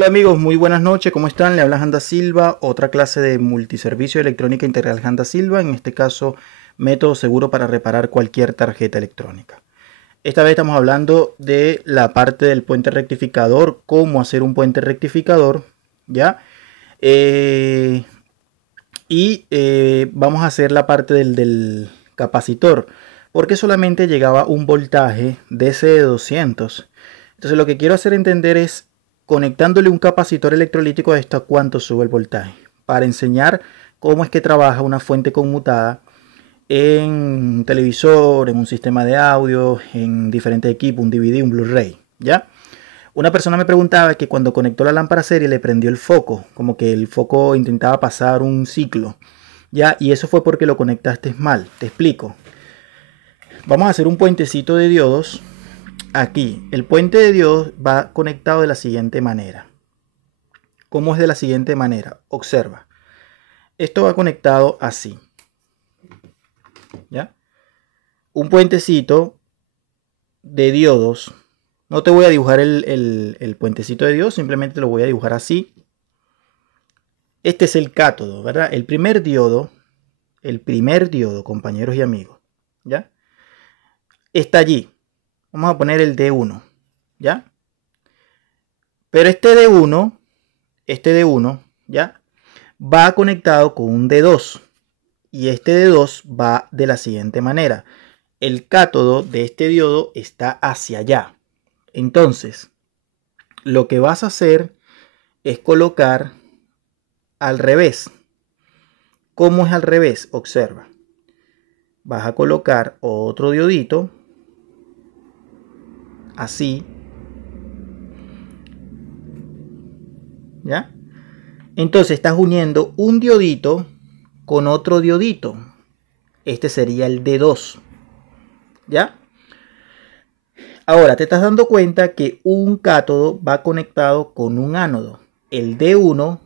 Hola amigos, muy buenas noches, ¿cómo están? Le habla Janda Silva, otra clase de multiservicio de electrónica integral Janda Silva, en este caso método seguro para reparar cualquier tarjeta electrónica. Esta vez estamos hablando de la parte del puente rectificador, cómo hacer un puente rectificador, ¿ya? Vamos a hacer la parte del capacitor, porque solamente llegaba un voltaje DC de 200. Entonces lo que quiero hacer entender es conectándole un capacitor electrolítico a esto, a cuánto sube el voltaje, para enseñar cómo es que trabaja una fuente conmutada en un televisor, en un sistema de audio, en diferentes equipos, un DVD, un Blu-ray, ¿ya? Una persona me preguntaba que cuando conectó la lámpara serie le prendió el foco, como que el foco intentaba pasar un ciclo, ¿ya? Y eso fue porque lo conectaste mal. Te explico. Vamos a hacer un puentecito de diodos. Aquí, el puente de diodos va conectado de la siguiente manera. ¿Cómo es de la siguiente manera? Observa. Esto va conectado así, ¿ya? Un puentecito de diodos. No te voy a dibujar el puentecito de diodos, simplemente lo voy a dibujar así. Este es el cátodo, ¿verdad? El primer diodo, compañeros y amigos, ¿ya? Está allí. Vamos a poner el D1, ¿ya? Pero este D1, ¿ya? Va conectado con un D2. Y este D2 va de la siguiente manera. El cátodo de este diodo está hacia allá. Entonces, lo que vas a hacer es colocar al revés. ¿Cómo es al revés? Observa. Vas a colocar otro diodito. Así. ¿Ya? Entonces estás uniendo un diodito con otro diodito. Este sería el D2. ¿Ya? Ahora te estás dando cuenta que un cátodo va conectado con un ánodo. El D1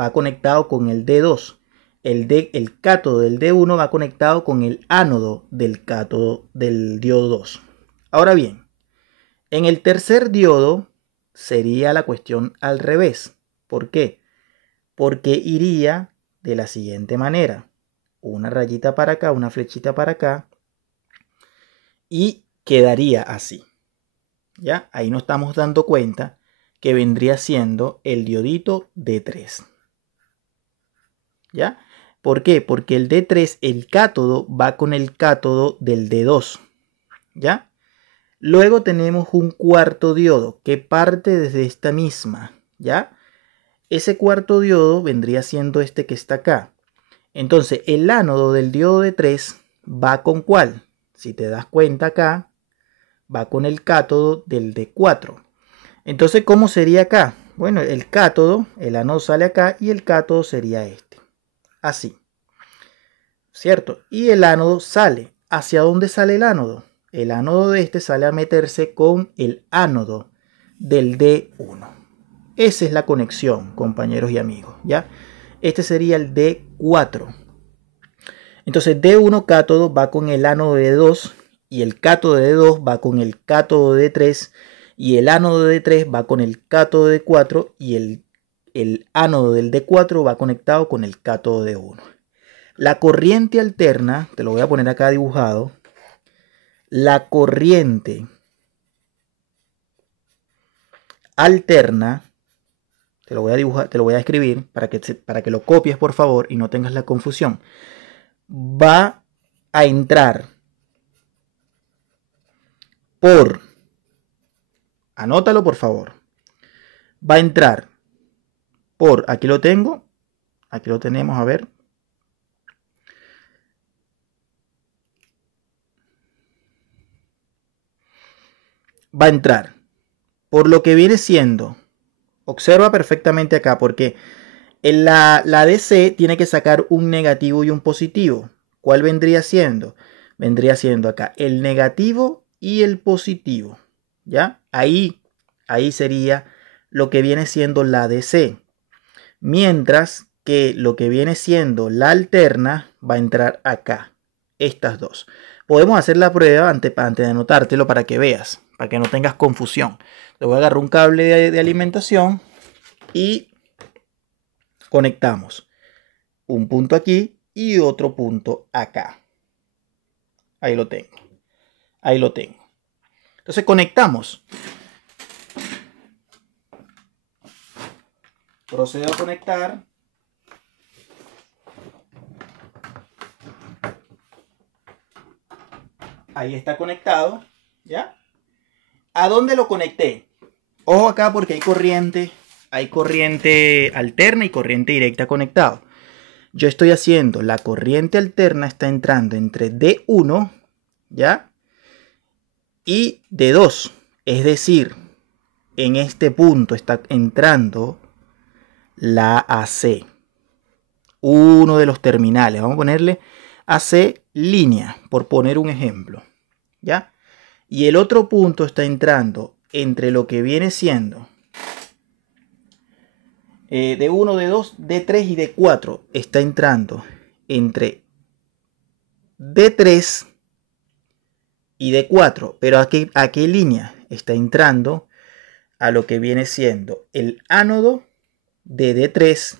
va conectado con el D2. El cátodo del D1 va conectado con el ánodo del cátodo del diodo 2. Ahora bien, en el tercer diodo sería la cuestión al revés. ¿Por qué? Porque iría de la siguiente manera. Una rayita para acá, una flechita para acá. Y quedaría así. ¿Ya? Ahí nos estamos dando cuenta que vendría siendo el diodito D3. ¿Ya? ¿Por qué? Porque el D3, el cátodo, va con el cátodo del D2. ¿Ya? Luego tenemos un cuarto diodo que parte desde esta misma. ¿Ya? Ese cuarto diodo vendría siendo este que está acá. Entonces, el ánodo del diodo D3 va con ¿cuál? Si te das cuenta acá, va con el cátodo del D4. Entonces, ¿cómo sería acá? Bueno, el cátodo, el ánodo sale acá y el cátodo sería este. Así. ¿Cierto? Y el ánodo sale. ¿Hacia dónde sale el ánodo? El ánodo de este sale a meterse con el ánodo del D1. Esa es la conexión, compañeros y amigos, ¿ya? Este sería el D4. Entonces, D1 cátodo va con el ánodo de D2 y el cátodo de D2 va con el cátodo de D3 y el ánodo de D3 va con el cátodo de D4 y el ánodo del D4 va conectado con el cátodo de D1. La corriente alterna, te lo voy a poner acá dibujado, la corriente alterna, te lo voy a dibujar, te lo voy a escribir para que lo copies por favor y no tengas la confusión, va a entrar por, anótalo por favor, va a entrar por, aquí lo tengo, aquí lo tenemos, a ver, va a entrar por lo que viene siendo, observa perfectamente acá, porque la DC tiene que sacar un negativo y un positivo. ¿Cuál vendría siendo? Vendría siendo acá el negativo y el positivo. ¿Ya? Ahí sería lo que viene siendo la DC. Mientras que lo que viene siendo la alterna va a entrar acá. Estas dos. Podemos hacer la prueba antes de anotártelo para que veas, para que no tengas confusión. Le voy a agarrar un cable de alimentación. y conectamos un punto aquí y otro punto acá. Ahí lo tengo. Ahí lo tengo. Entonces conectamos. Procedo a conectar. Ahí está conectado. ¿Ya? ¿A dónde lo conecté? Ojo acá porque hay corriente alterna y corriente directa conectado. Yo estoy haciendo la corriente alterna, está entrando entre D1, ¿ya? Y D2. Es decir, en este punto está entrando la AC. Uno de los terminales. Vamos a ponerle AC línea, por poner un ejemplo, ¿ya? Y el otro punto está entrando entre lo que viene siendo D1, D2, D3 y D4. Está entrando entre D3 y D4. Pero ¿a qué línea? Está entrando a lo que viene siendo el ánodo de D3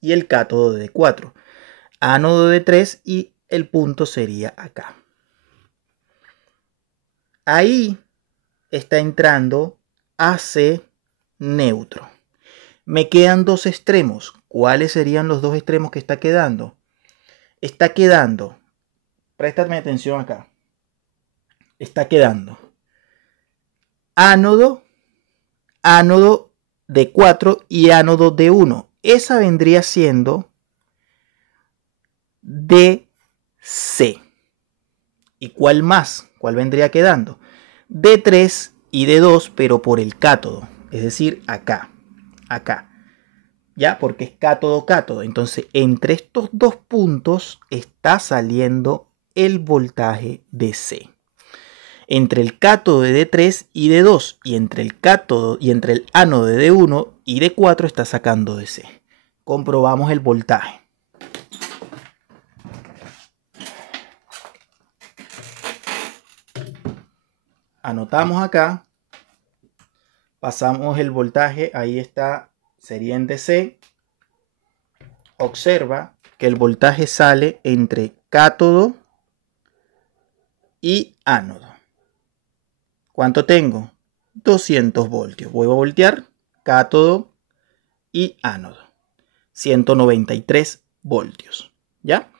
y el cátodo de D4. Ánodo de D3 y el punto sería acá. Ahí está entrando AC neutro. Me quedan dos extremos. ¿Cuáles serían los dos extremos que está quedando? Está quedando, préstame atención acá. Está quedando ánodo de 4 y ánodo de 1. Esa vendría siendo DC. ¿Y cuál más? ¿Cuál vendría quedando? D3 y D2, pero por el cátodo. Es decir, acá. ¿Ya? Porque es cátodo. Entonces, entre estos dos puntos está saliendo el voltaje DC. Entre el cátodo de D3 y D2 y entre el cátodo y entre el ánodo de D1 y D4 está sacando DC. Comprobamos el voltaje. Anotamos acá. Pasamos el voltaje. Ahí está. Sería en DC. Observa que el voltaje sale entre cátodo y ánodo. ¿Cuánto tengo? 200 voltios. Vuelvo a voltear. Cátodo y ánodo. 193 voltios. ¿Ya?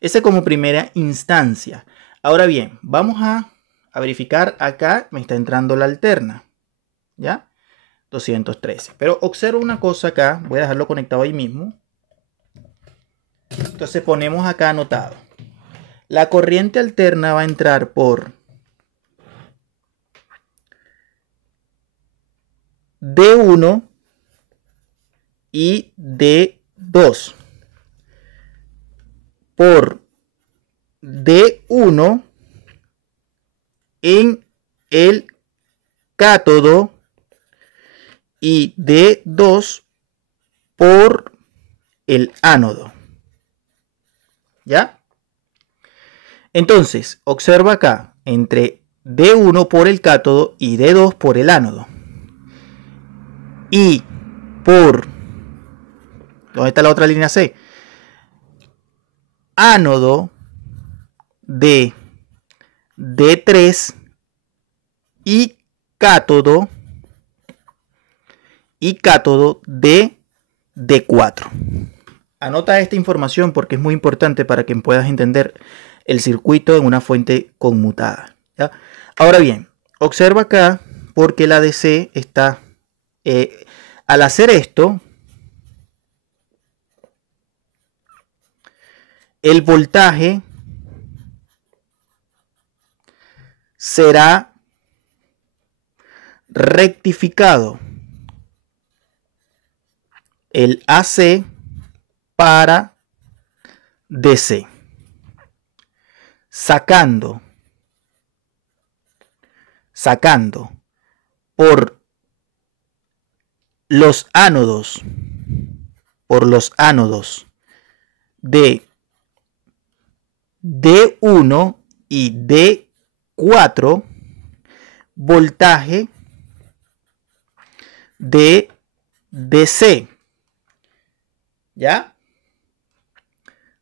Ese como primera instancia. Ahora bien, vamos a verificar acá. Me está entrando la alterna. ¿Ya? 213. Pero observo una cosa acá. Voy a dejarlo conectado ahí mismo. Entonces ponemos acá anotado. La corriente alterna va a entrar por D1 y D2. Por D1 en el cátodo y D2 por el ánodo. ¿Ya? Entonces, observa acá, entre D1 por el cátodo y D2 por el ánodo. Y por... ¿dónde está la otra línea C? Ánodo de D3 y cátodo de D4. Anota esta información porque es muy importante para que puedas entender el circuito en una fuente conmutada, ¿ya? Ahora bien, observa acá porque la DC está... al hacer esto, el voltaje será rectificado. El AC para DC. Sacando por los ánodos de D1 y D4 voltaje de DC, ¿ya?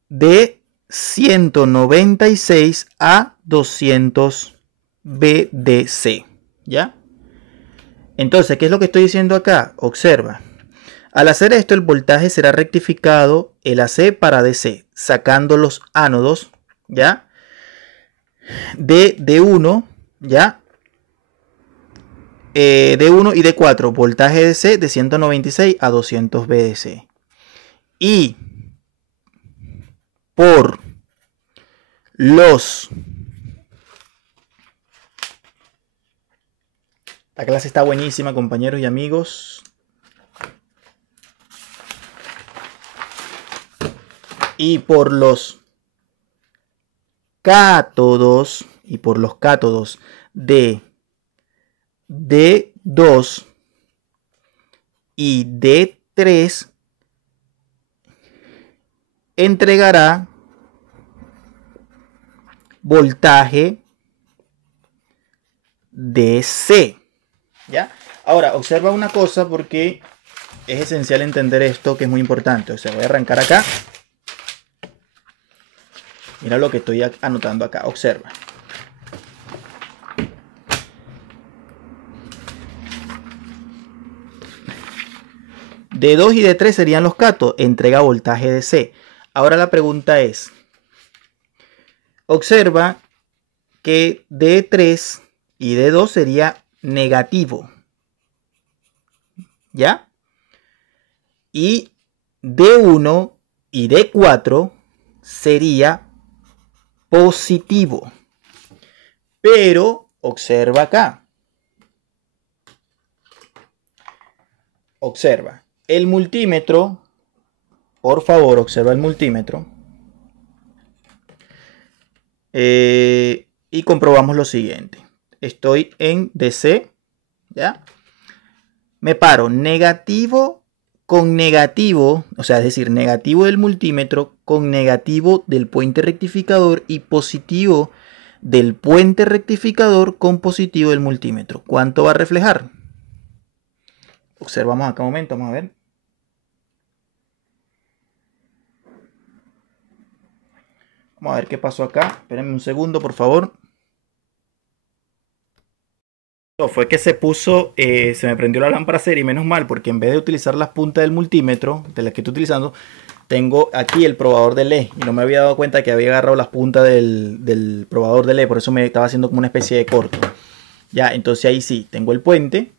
De 196 a 200 VDC, ¿ya? Entonces, ¿qué es lo que estoy diciendo acá? Observa. Al hacer esto, el voltaje será rectificado el AC para DC, sacando los ánodos, ¿ya? De D1, ¿ya? D1 y D4, voltaje DC de 196 a 200 VDC. Y por los... La clase está buenísima, compañeros y amigos. Y por los cátodos, de D2 y D3 entregará voltaje DC, ¿ya? Ahora, observa una cosa porque es esencial entender esto, que es muy importante. O sea, voy a arrancar acá. Mira lo que estoy anotando acá, observa. D2 y D3 serían los cátodos, entrega voltaje DC. Ahora la pregunta es, observa que D3 y D2 sería negativo, ¿ya? Y D1 y D4 sería positivo. Pero observa acá. Observa. El multímetro, por favor, observa el multímetro. Y comprobamos lo siguiente. Estoy en DC, ¿ya? Me paro negativo con negativo, o sea, es decir, negativo del multímetro con negativo del puente rectificador y positivo del puente rectificador con positivo del multímetro. ¿Cuánto va a reflejar? Observamos acá un momento, vamos a ver. Vamos a ver qué pasó acá. Espérenme un segundo, por favor. No, fue que se me prendió la lámpara serie, menos mal, porque en vez de utilizar las puntas del multímetro, de las que estoy utilizando, tengo aquí el probador de LED. Y no me había dado cuenta que había agarrado las puntas del probador de LED, por eso me estaba haciendo como una especie de corto. Ya, entonces ahí sí, tengo el puente.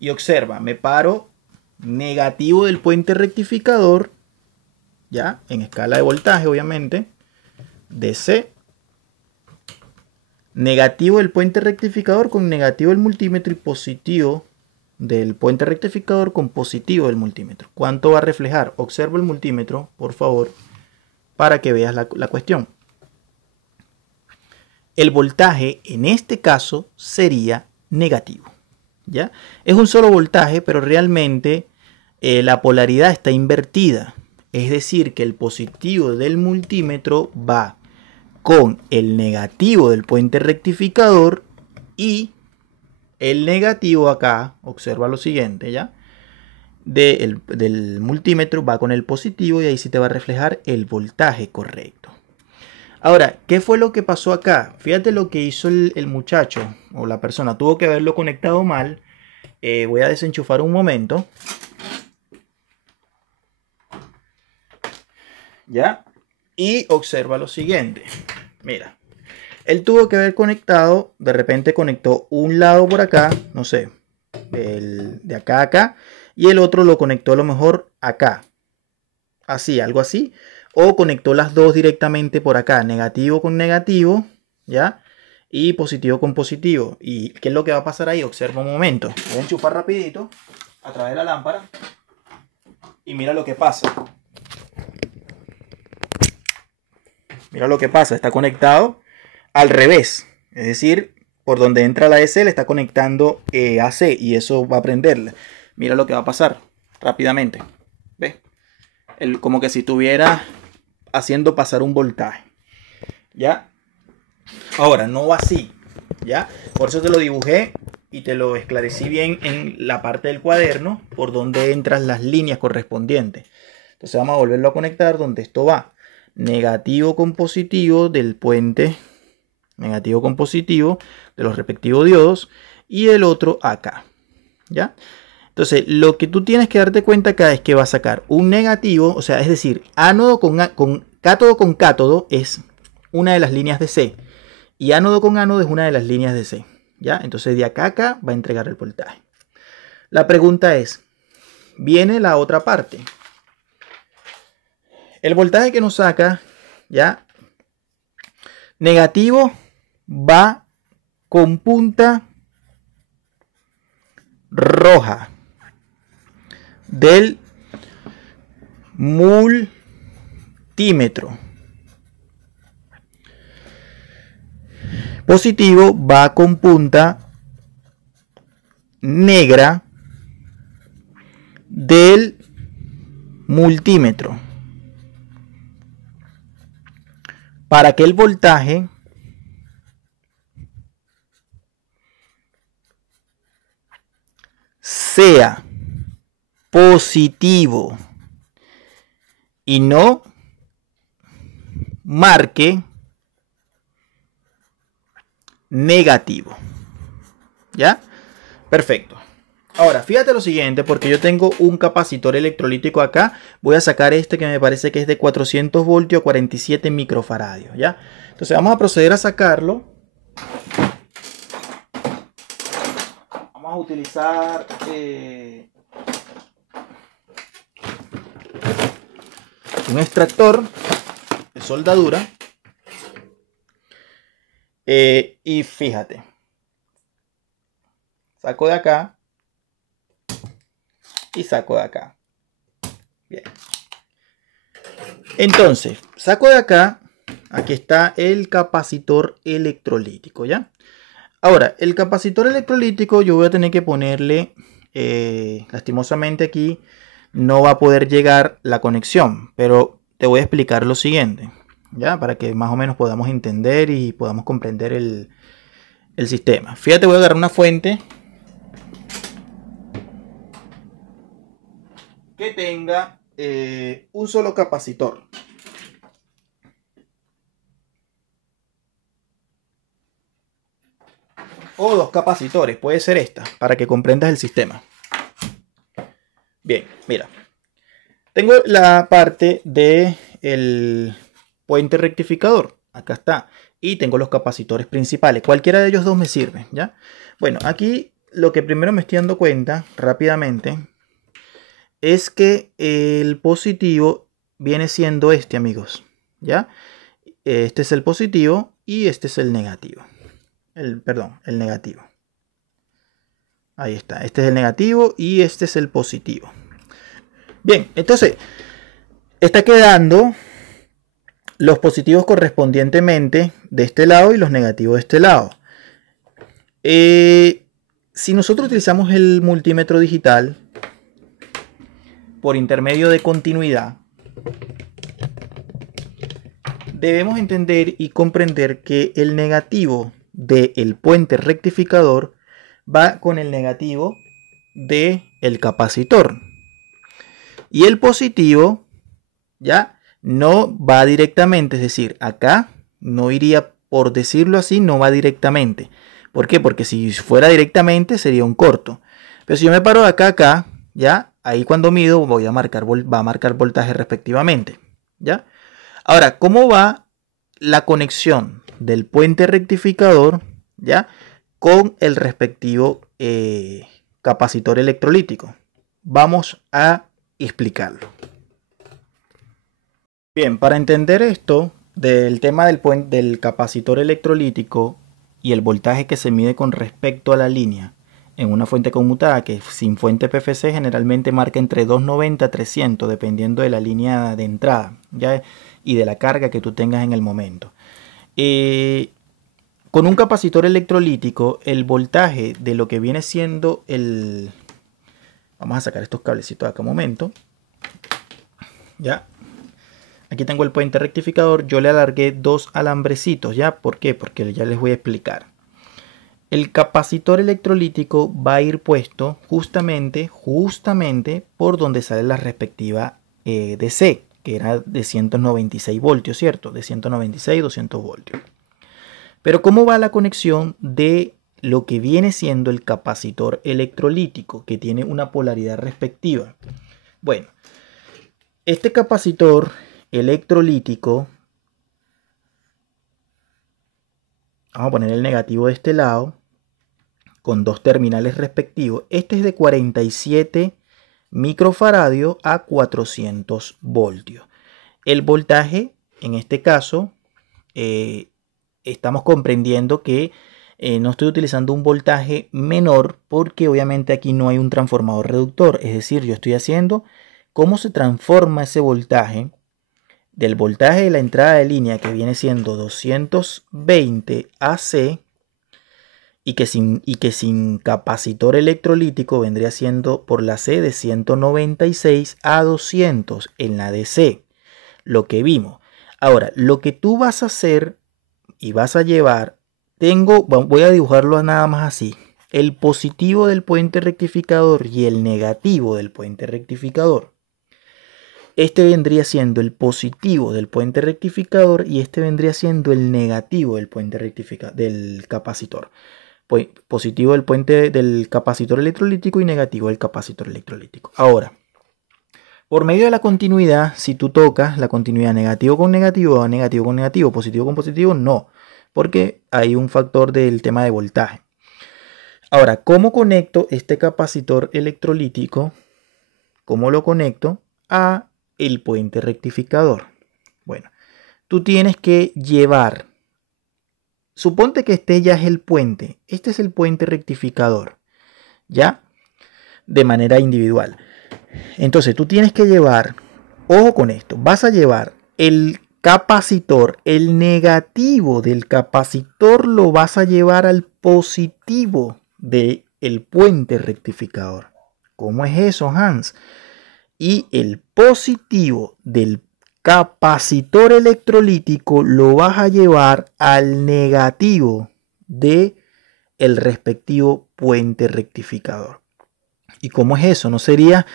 Y observa, me paro negativo del puente rectificador, ya, en escala de voltaje, obviamente. DC, negativo del puente rectificador con negativo del multímetro y positivo del puente rectificador con positivo del multímetro. ¿Cuánto va a reflejar? Observa el multímetro, por favor, para que veas la cuestión. El voltaje en este caso sería negativo, ¿ya? Es un solo voltaje, pero realmente la polaridad está invertida. Es decir, que el positivo del multímetro va con el negativo del puente rectificador y el negativo acá, observa lo siguiente, ¿ya? Del multímetro va con el positivo y ahí sí te va a reflejar el voltaje correcto. Ahora, ¿qué fue lo que pasó acá? Fíjate lo que hizo el muchacho o la persona. Tuvo que haberlo conectado mal. Voy a desenchufar un momento. ¿Ya? Y observa lo siguiente. Mira, él tuvo que haber conectado, de repente conectó un lado por acá, no sé, de acá a acá, y el otro lo conectó a lo mejor acá, así, algo así, o conectó las dos directamente por acá, negativo con negativo, ¿ya? Y positivo con positivo. ¿Y qué es lo que va a pasar ahí? Observa un momento. Voy a enchufar rapidito a través de la lámpara y mira lo que pasa. Mira lo que pasa, está conectado al revés, es decir, por donde entra la DC le está conectando AC y eso va a prenderle. Mira lo que va a pasar rápidamente. ¿Ves? Como que si estuviera haciendo pasar un voltaje. ¿Ya? Ahora, no va así. ¿Ya? Por eso te lo dibujé y te lo esclarecí bien en la parte del cuaderno por donde entran las líneas correspondientes. Entonces vamos a volverlo a conectar donde esto va. Negativo con positivo del puente, negativo con positivo de los respectivos diodos y el otro acá. ¿Ya? Entonces lo que tú tienes que darte cuenta acá es que va a sacar un negativo, o sea, es decir, ánodo con cátodo es una de las líneas de C y ánodo con ánodo es una de las líneas de C. ¿Ya? Entonces de acá a acá va a entregar el voltaje. La pregunta es, viene la otra parte. El voltaje que nos saca, ¿ya? Negativo va con punta roja del multímetro. Positivo va con punta negra del multímetro. Para que el voltaje sea positivo y no marque negativo. ¿Ya? Perfecto. Ahora, fíjate lo siguiente, porque yo tengo un capacitor electrolítico acá. Voy a sacar este que me parece que es de 400 voltios a 47 microfaradios, ¿ya? Entonces vamos a proceder a sacarlo. Vamos a utilizar un extractor de soldadura. Y fíjate, saco de acá y saco de acá. Bien. Entonces, saco de acá. Aquí está el capacitor electrolítico, ¿ya? Ahora, el capacitor electrolítico yo voy a tener que ponerle, lastimosamente aquí no va a poder llegar la conexión, pero te voy a explicar lo siguiente, ¿ya? Para que más o menos podamos entender y podamos comprender el sistema. Fíjate, voy a agarrar una fuente que tenga un solo capacitor. O dos capacitores, puede ser esta, para que comprendas el sistema. Bien, mira. Tengo la parte del puente rectificador. Acá está. Y tengo los capacitores principales. Cualquiera de ellos dos me sirve, ¿ya? Bueno, aquí lo que primero me estoy dando cuenta rápidamente es que el positivo viene siendo este, amigos, ¿ya? Este es el positivo y este es el negativo. El negativo. Ahí está. Este es el negativo y este es el positivo. Bien, entonces está quedando los positivos correspondientemente de este lado y los negativos de este lado. Si nosotros utilizamos el multímetro digital por intermedio de continuidad, debemos entender y comprender que el negativo del puente rectificador va con el negativo del capacitor y el positivo ya no va directamente, es decir, acá no iría, por decirlo así, no va directamente. ¿Por qué? Porque si fuera directamente sería un corto, pero si yo me paro de acá a acá, ya ahí cuando mido va a marcar voltaje respectivamente, ya. Ahora, ¿cómo va la conexión del puente rectificador, ya, con el respectivo capacitor electrolítico? Vamos a explicarlo. Bien, para entender esto del tema del capacitor electrolítico y el voltaje que se mide con respecto a la línea en una fuente conmutada, que sin fuente PFC generalmente marca entre 290 a 300 dependiendo de la línea de entrada, ¿ya? Y de la carga que tú tengas en el momento. Con un capacitor electrolítico, el voltaje de lo que viene siendo el... Vamos a sacar estos cablecitos acá un momento. Ya. Aquí tengo el puente rectificador. Yo le alargué dos alambrecitos, ¿ya? ¿Por qué? Porque ya les voy a explicar. El capacitor electrolítico va a ir puesto justamente por donde sale la respectiva DC, que era de 196 voltios, ¿cierto? De 196 a 200 voltios. Pero ¿cómo va la conexión de lo que viene siendo el capacitor electrolítico, que tiene una polaridad respectiva? Bueno, este capacitor electrolítico, vamos a poner el negativo de este lado, con dos terminales respectivos. Este es de 47 microfaradios a 400 voltios. El voltaje, en este caso, estamos comprendiendo que no estoy utilizando un voltaje menor porque obviamente aquí no hay un transformador reductor. Es decir, yo estoy haciendo cómo se transforma ese voltaje del voltaje de la entrada de línea, que viene siendo 220 AC, y que sin capacitor electrolítico vendría siendo por la C de 196 a 200 en la DC, lo que vimos. Ahora, lo que tú vas a hacer y vas a llevar, voy a dibujarlo nada más así: el positivo del puente rectificador y el negativo del puente rectificador. Este vendría siendo el positivo del puente rectificador y este vendría siendo el negativo del puente del capacitor. Positivo del puente del capacitor electrolítico y negativo del capacitor electrolítico. Ahora, por medio de la continuidad, si tú tocas la continuidad negativo con negativo, negativo con negativo, positivo con positivo, no, porque hay un factor del tema de voltaje. Ahora, ¿cómo conecto este capacitor electrolítico? ¿Cómo lo conecto a el puente rectificador? Bueno, tú tienes que llevar, suponte que este ya es el puente, este es el puente rectificador, ¿ya? De manera individual. Entonces tú tienes que llevar, ojo con esto, vas a llevar el capacitor, el negativo del capacitor lo vas a llevar al positivo del puente rectificador. ¿Cómo es eso, Hans? Y el positivo del capacitor electrolítico lo vas a llevar al negativo del respectivo puente rectificador. ¿Y cómo es eso? ¿No sería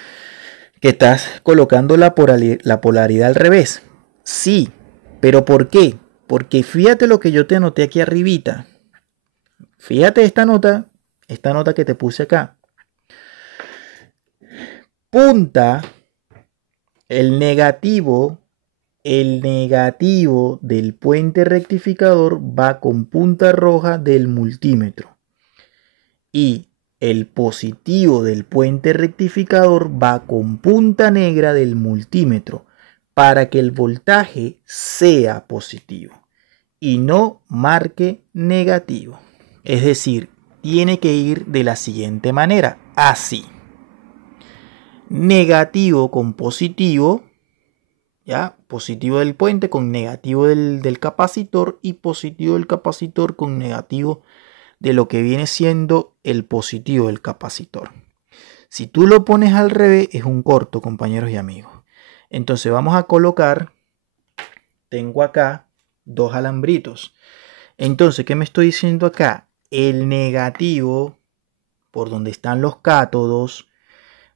que estás colocando la polaridad al revés? Sí, pero ¿por qué? Porque fíjate lo que yo te anoté aquí arribita. Fíjate esta nota que te puse acá. Punta, el negativo del puente rectificador va con punta roja del multímetro. Y el positivo del puente rectificador va con punta negra del multímetro para que el voltaje sea positivo y no marque negativo. Es decir, tiene que ir de la siguiente manera, así: negativo con positivo, ¿ya? Positivo del puente con negativo del capacitor, y positivo del capacitor con negativo de lo que viene siendo el positivo del capacitor. Si tú lo pones al revés, es un corto, compañeros y amigos. Entonces vamos a colocar, tengo acá dos alambritos. Entonces, ¿qué me estoy diciendo acá? El negativo, por donde están los cátodos,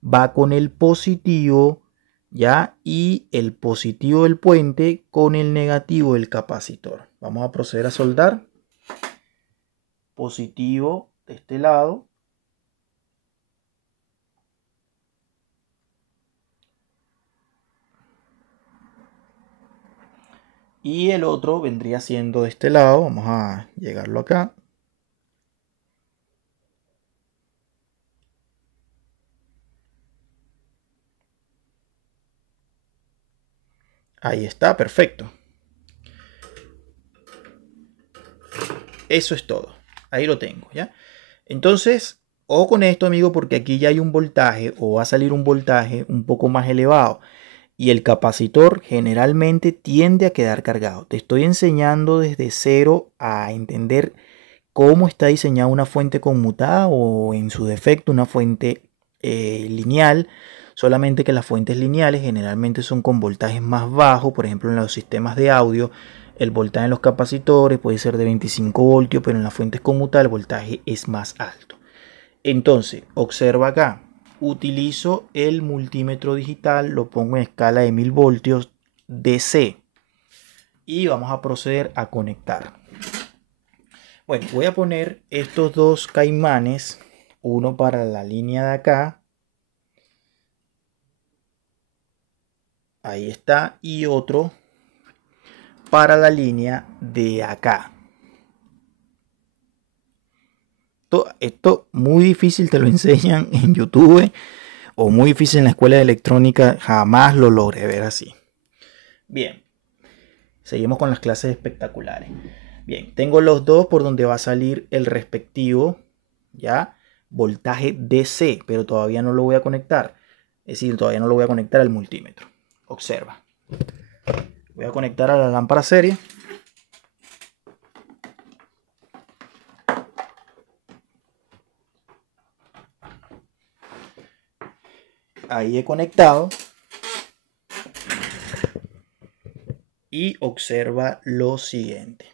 va con el positivo, ¿ya? Y el positivo del puente con el negativo del capacitor. Vamos a proceder a soldar. Positivo de este lado. Y el otro vendría siendo de este lado. Vamos a llegarlo acá. Ahí está, perfecto. Eso es todo. Ahí lo tengo, ¿ya? Entonces, ojo con esto, amigo, porque aquí ya hay un voltaje, o va a salir un voltaje un poco más elevado. Y el capacitor generalmente tiende a quedar cargado. Te estoy enseñando desde cero a entender cómo está diseñada una fuente conmutada, o en su defecto una fuente lineal. Solamente que las fuentes lineales generalmente son con voltajes más bajos. Por ejemplo, en los sistemas de audio El voltaje en los capacitores puede ser de 25 voltios, pero en las fuentes conmutadas el voltaje es más alto. Entonces, observa acá. Utilizo el multímetro digital, lo pongo en escala de 1000 voltios DC. Y vamos a proceder a conectar. Bueno, voy a poner estos dos caimanes, uno para la línea de acá, ahí está, y otro para la línea de acá. Esto muy difícil te lo enseñan en YouTube o muy difícil en la escuela de electrónica, jamás lo logré ver así. Bien, seguimos con las clases espectaculares. Bien, tengo los dos por donde va a salir el respectivo, ya, voltaje DC, pero todavía no lo voy a conectar. Es decir, todavía no lo voy a conectar al multímetro. Observa. Voy a conectar a la lámpara serie. Ahí he conectado. Y observa lo siguiente.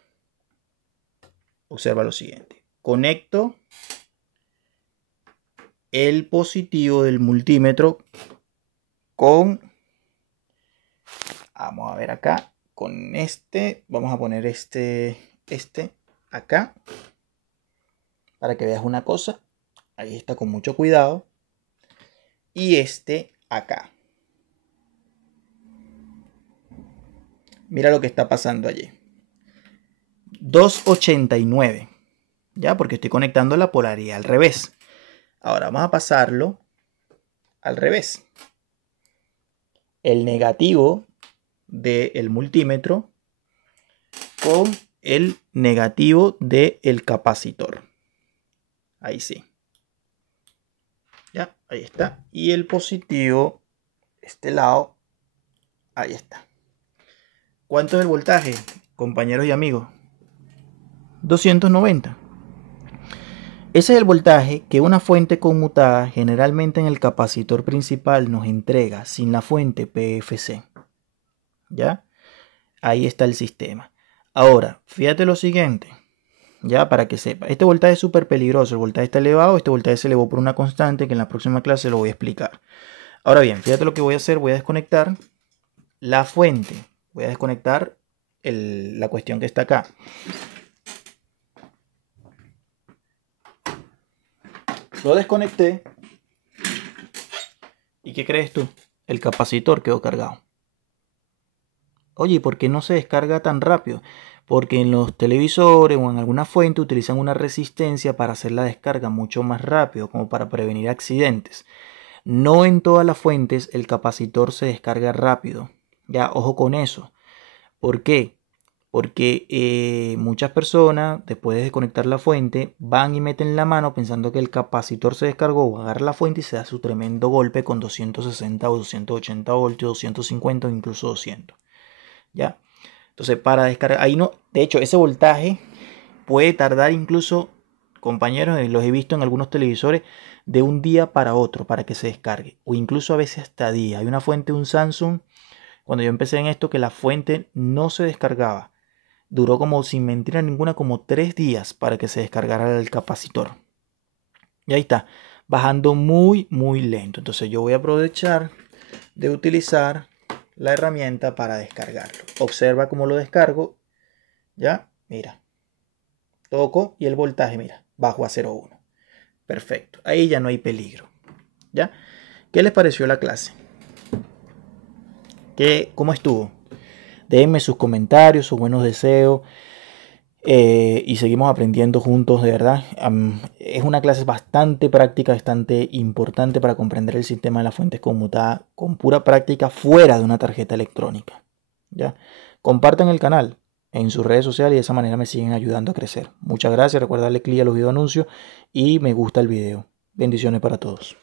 Observa lo siguiente. Conecto el positivo del multímetro con, vamos a ver acá, con este, vamos a poner este acá, para que veas una cosa. Ahí está, con mucho cuidado. Y este acá. Mira lo que está pasando allí. 289. Ya, porque estoy conectando la polaridad al revés. Ahora vamos a pasarlo al revés. El negativo del multímetro con el negativo del capacitor. Ahí sí. Ya, ahí está. Y el positivo, este lado, ahí está. ¿Cuánto es el voltaje, compañeros y amigos? 290. Ese es el voltaje que una fuente conmutada, generalmente en el capacitor principal, nos entrega sin la fuente PFC. ¿Ya? Ahí está el sistema. Ahora, fíjate lo siguiente. Ya, para que sepa. Este voltaje es súper peligroso. El voltaje está elevado. Este voltaje se elevó por una constante que en la próxima clase lo voy a explicar. Ahora bien, fíjate lo que voy a hacer. Voy a desconectar la fuente. Voy a desconectar la cuestión que está acá. Lo desconecté. ¿Y qué crees tú? El capacitor quedó cargado. Oye, ¿por qué no se descarga tan rápido? Porque en los televisores o en alguna fuente utilizan una resistencia para hacer la descarga mucho más rápido, como para prevenir accidentes. No en todas las fuentes el capacitor se descarga rápido. Ya, ojo con eso. ¿Por qué? Porque muchas personas, después de desconectar la fuente, van y meten la mano pensando que el capacitor se descargó, o agarra la fuente y se da su tremendo golpe con 260 o 280 voltios, 250 o incluso 200. ¿Ya? Entonces, para descargar, ahí no, de hecho, ese voltaje puede tardar incluso, compañeros, los he visto en algunos televisores, de un día para otro para que se descargue, o incluso a veces hasta día. Hay una fuente de un Samsung, cuando yo empecé en esto, que la fuente no se descargaba. Duró como, sin mentira ninguna, como 3 días para que se descargara el capacitor. Y ahí está, bajando muy, muy lento. Entonces yo voy a aprovechar de utilizar la herramienta para descargarlo. Observa cómo lo descargo. Ya, mira. Toco y el voltaje, mira, bajo a 0,1. Perfecto, ahí ya no hay peligro. ¿Ya? ¿Qué les pareció la clase? ¿Cómo estuvo? Déjenme sus comentarios, sus buenos deseos. Y seguimos aprendiendo juntos, de verdad. Es una clase bastante práctica, bastante importante para comprender el sistema de las fuentes conmutadas con pura práctica fuera de una tarjeta electrónica. ¿Ya? Compartan el canal en sus redes sociales y de esa manera me siguen ayudando a crecer. Muchas gracias. Recuerda darle clic a los video anuncios y me gusta el video. Bendiciones para todos.